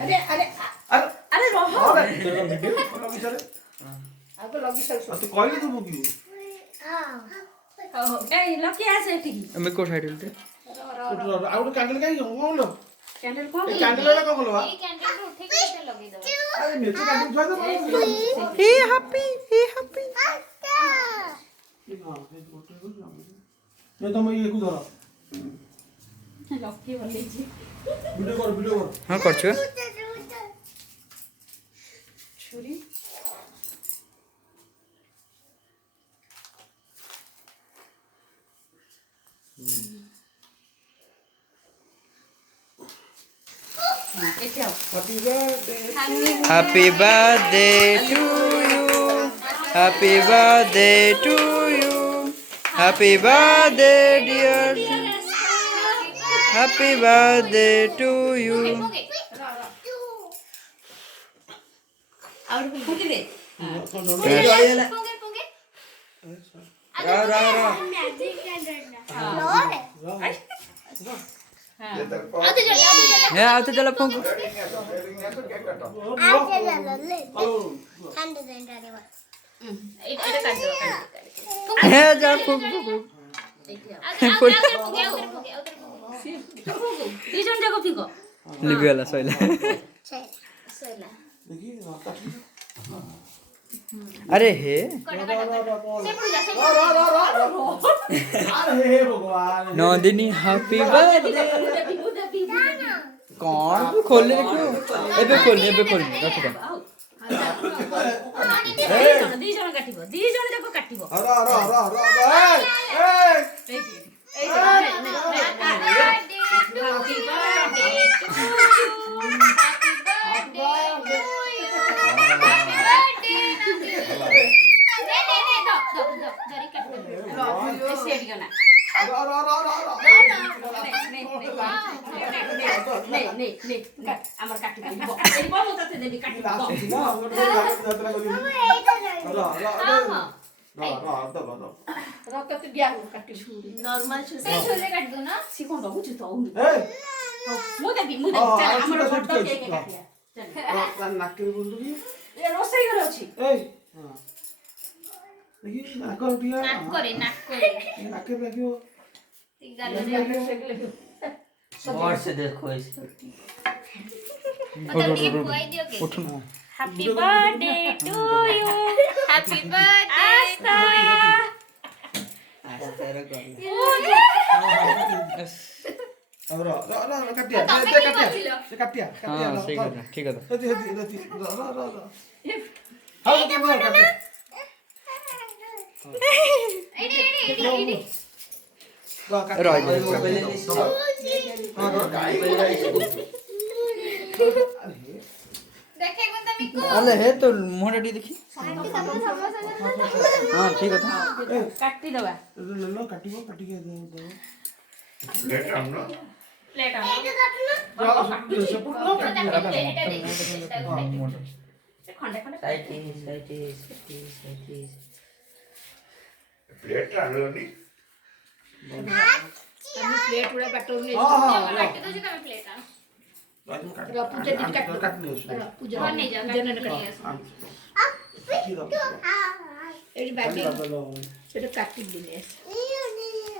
अरे अरे अरे रहो लगी सारे अब लगी सर तू कहली तू मुकी हो ए लकी आसे ठीक मैं को साइड उल्टे आउट कैंडल काई कोन कैंडल कौन कैंडल वाला कोन बोलवा ये कैंडल को उठे के लगे दो अरे नीचे कैंडल छाय दो he happy ये तो मैं ये को धरा लकी बोले जी वीडियो कर हां करछु छुरी happy birthday to you happy birthday to you happy birthday dear happy birthday to you और फूकी दे पोंगे रा मैजिक कैंडल है आ तो चलो फूंक है जा फूंक दिजन जको फिको लिबियाला सैला अरे हे अरे भगवान नंदिनी हैप्पी बर्थडे कौन खोले देखो एबे खोल रख दे दिजन काटिबो जको काटिबो अरे আমার কাটিবো এই বল তাতে দেবি কাটিবো রক্ত বিয়া কাটিবো नॉर्मल छोले काट दो ना সিকন রহুছি তো ए মু দেবি চল আমার ফটো কেক কাটিয়া চল नाक बोल दो এ রসাই ঘরে আছে ए हां देखिए नाक उठिया नाक करे नाक लगियो गाल और से देखो इसे मतलब ये बुआई दियो के उठ ना happy birthday to you happy birthday तेरे को और काटिया काटिया हां सही कर ठीक है हती हां तो बोल काटिया एडी रह देखे गुंदा मिको अरे हे तो मोहडी देखी हां ठीक है काटी दवा ले लो काटिबो काटी के दो प्लेट आम खंडे खंडे साइड प्लेट आलोनी प्लेट उड़ा बटोर ने काट दो जी तमे प्लेट पूजा दिन काट ले पूजा नहीं जा पूजा ने काटिया एडी बाजी सेटा काटी दिले